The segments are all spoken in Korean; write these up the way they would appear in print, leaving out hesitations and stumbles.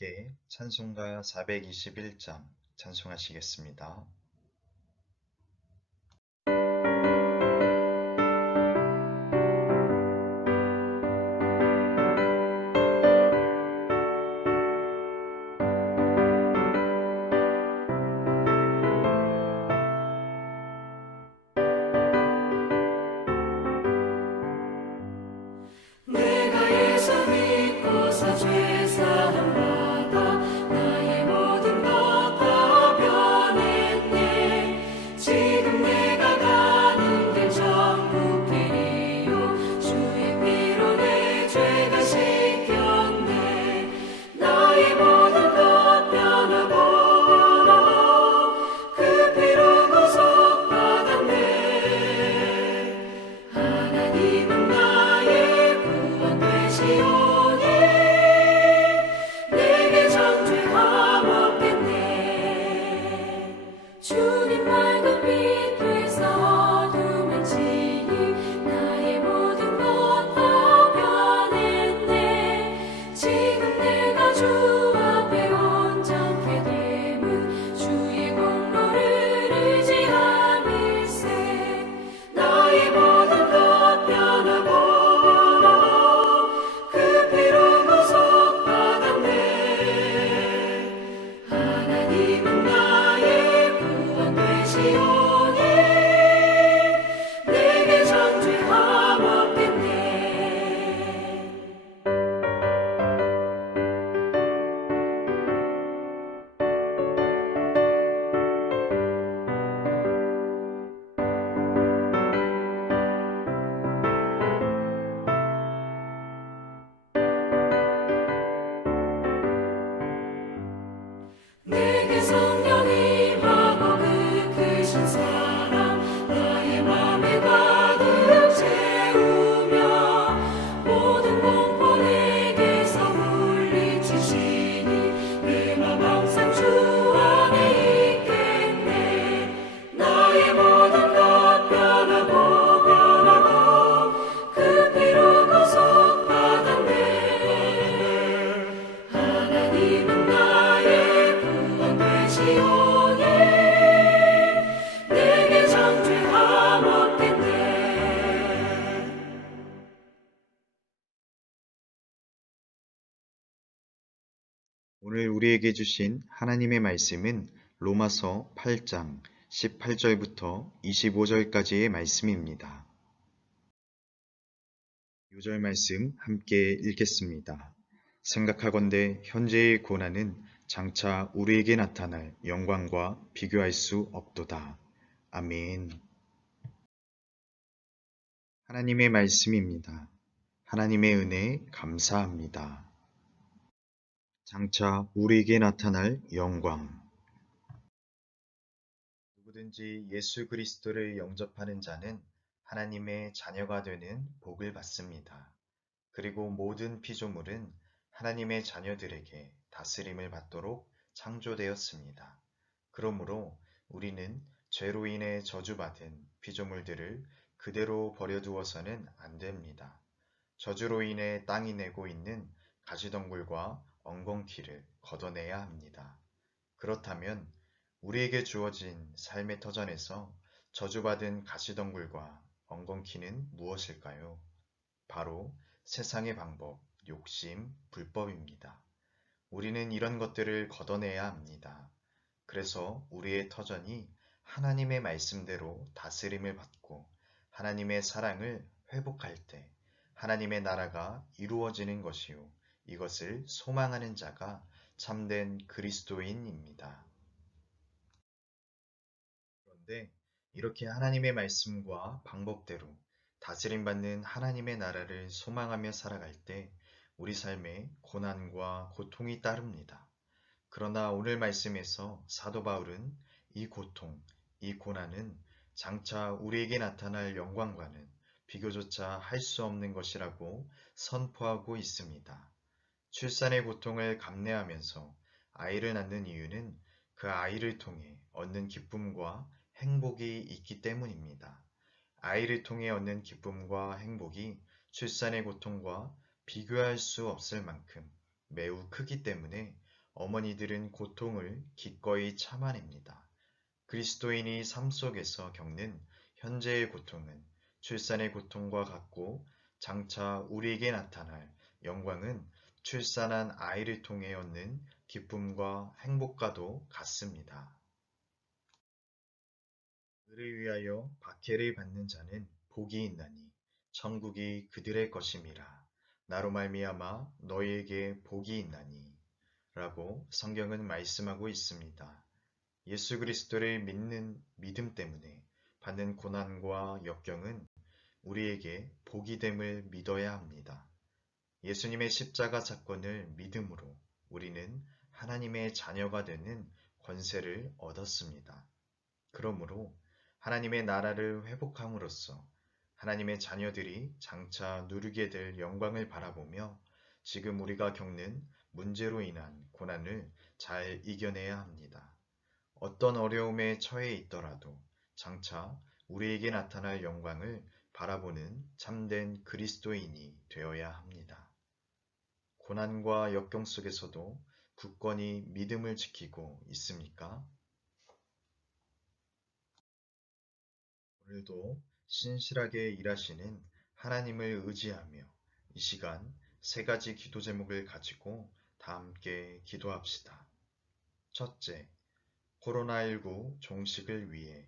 함께 찬송가 421장 찬송하시겠습니다. 내가 예수 믿고서 죄사함 받아 나의 모든 것 다 변했네. 지금 내가 가는 길 천국 길이요 주의 피로 내 죄가 씻겼네. 나의 모든 것 변하고 그 피로 구속받았네. 하나님은 나의 구원 되시오니 내게 정죄함 없겠네. 주님 맑은 빛 되사 어둠을 지니 나의 모든 것 다 변했네. 지금 내가 주 앞에 온전케 됨은 주의 공로를 의지함일세. 나의 모든 것 변하고 그 피로 구속받았네. 하나님은 나의 구원 되시오니 내게 정죄함 없겠네. 내게 성령 임하고 그 크신 사랑 나의 맘에 가득 채우며 모든 공포 내게서 물리치시니 내 맘 항상 주 안에 있겠네. 나의 모든 것 변하고 그 피로 구속받았네. 하나님은 나의 구원 되시오니 내게 정죄함 없겠네. 오늘 우리에게 주신 하나님의 말씀은 로마서 8장 18절부터 25절까지의 말씀입니다. 6절 말씀 함께 읽겠습니다. 생각하건대 현재의 고난은 장차 우리에게 나타날 영광과 비교할 수 없도다. 아멘. 하나님의 말씀입니다. 하나님의 은혜 감사합니다. 장차 우리에게 나타날 영광. 누구든지 예수 그리스도를 영접하는 자는 하나님의 자녀가 되는 복을 받습니다. 그리고 모든 피조물은 하나님의 자녀들에게 다스림을 받도록 창조되었습니다. 그러므로 우리는 죄로 인해 저주받은 피조물들을 그대로 버려두어서는 안 됩니다. 저주로 인해 땅이 내고 있는 가시덤굴과 엉겅퀴를 걷어내야 합니다. 그렇다면 우리에게 주어진 삶의 터전에서 저주받은 가시덤굴과 엉겅퀴는 무엇일까요? 바로 세상의 방법, 욕심, 불법입니다. 우리는 이런 것들을 걷어내야 합니다. 그래서 우리의 터전이 하나님의 말씀대로 다스림을 받고 하나님의 사랑을 회복할 때 하나님의 나라가 이루어지는 것이요. 이것을 소망하는 자가 참된 그리스도인입니다. 그런데 이렇게 하나님의 말씀과 방법대로 다스림받는 하나님의 나라를 소망하며 살아갈 때 우리 삶에 고난과 고통이 따릅니다. 그러나 오늘 말씀에서 사도 바울은 이 고통, 이 고난은 장차 우리에게 나타날 영광과는 비교조차 할 수 없는 것이라고 선포하고 있습니다. 출산의 고통을 감내하면서 아이를 낳는 이유는 그 아이를 통해 얻는 기쁨과 행복이 있기 때문입니다. 아이를 통해 얻는 기쁨과 행복이 출산의 고통과 비교할 수 없을 만큼 매우 크기 때문에 어머니들은 고통을 기꺼이 참아냅니다. 그리스도인이 삶 속에서 겪는 현재의 고통은 출산의 고통과 같고 장차 우리에게 나타날 영광은 출산한 아이를 통해 얻는 기쁨과 행복과도 같습니다. 그를 위하여 박해를 받는 자는 복이 있나니 천국이 그들의 것임이라. 나로 말미암아 너희에게 복이 있나니 라고 성경은 말씀하고 있습니다. 예수 그리스도를 믿는 믿음 때문에 받는 고난과 역경은 우리에게 복이 됨을 믿어야 합니다. 예수님의 십자가 사건을 믿음으로 우리는 하나님의 자녀가 되는 권세를 얻었습니다. 그러므로 하나님의 나라를 회복함으로써 하나님의 자녀들이 장차 누리게 될 영광을 바라보며 지금 우리가 겪는 문제로 인한 고난을 잘 이겨내야 합니다. 어떤 어려움에 처해 있더라도 장차 우리에게 나타날 영광을 바라보는 참된 그리스도인이 되어야 합니다. 고난과 역경 속에서도 굳건히 믿음을 지키고 있습니까? 오늘도 신실하게 일하시는 하나님을 의지하며 이 시간 세 가지 기도 제목을 가지고 다 함께 기도합시다. 첫째, 코로나19 종식을 위해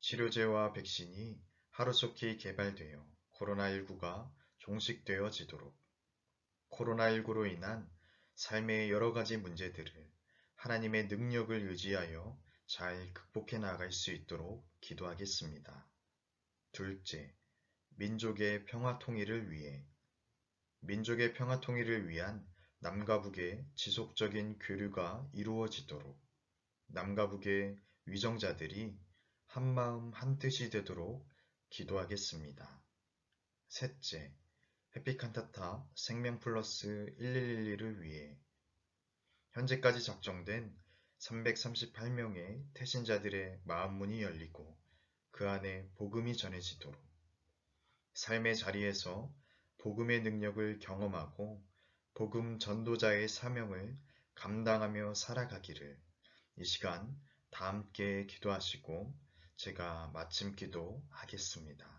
치료제와 백신이 하루속히 개발되어 코로나19가 종식되어지도록 코로나19로 인한 삶의 여러 가지 문제들을 하나님의 능력을 의지하여 잘 극복해 나갈 수 있도록 기도하겠습니다. 둘째, 민족의 평화 통일을 위해 민족의 평화 통일을 위한 남과 북의 지속적인 교류가 이루어지도록 남과 북의 위정자들이 한마음 한뜻이 되도록 기도하겠습니다. 셋째, 해피칸타타 생명플러스 1112를 위해 현재까지 작정된 338명의 태신자들의 마음문이 열리고 그 안에 복음이 전해지도록 삶의 자리에서 복음의 능력을 경험하고 복음 전도자의 사명을 감당하며 살아가기를 이 시간 다 함께 기도하시고 제가 마침 기도하겠습니다.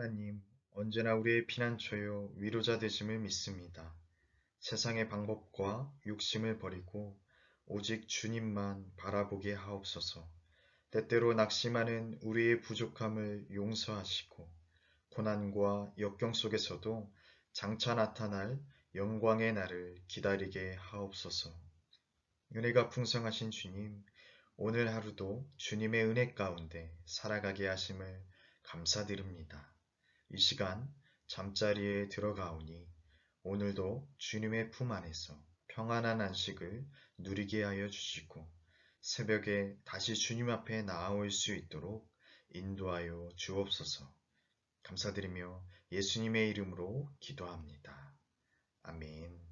하나님, 언제나 우리의 피난처요 위로자 되심을 믿습니다. 세상의 방법과 욕심을 버리고 오직 주님만 바라보게 하옵소서. 때때로 낙심하는 우리의 부족함을 용서하시고 고난과 역경 속에서도 장차 나타날 영광의 날을 기다리게 하옵소서. 은혜가 풍성하신 주님, 오늘 하루도 주님의 은혜 가운데 살아가게 하심을 감사드립니다. 이 시간 잠자리에 들어가오니 오늘도 주님의 품 안에서 평안한 안식을 누리게 하여 주시고 새벽에 다시 주님 앞에 나아올 수 있도록 인도하여 주옵소서. 감사드리며 예수님의 이름으로 기도합니다. 아멘.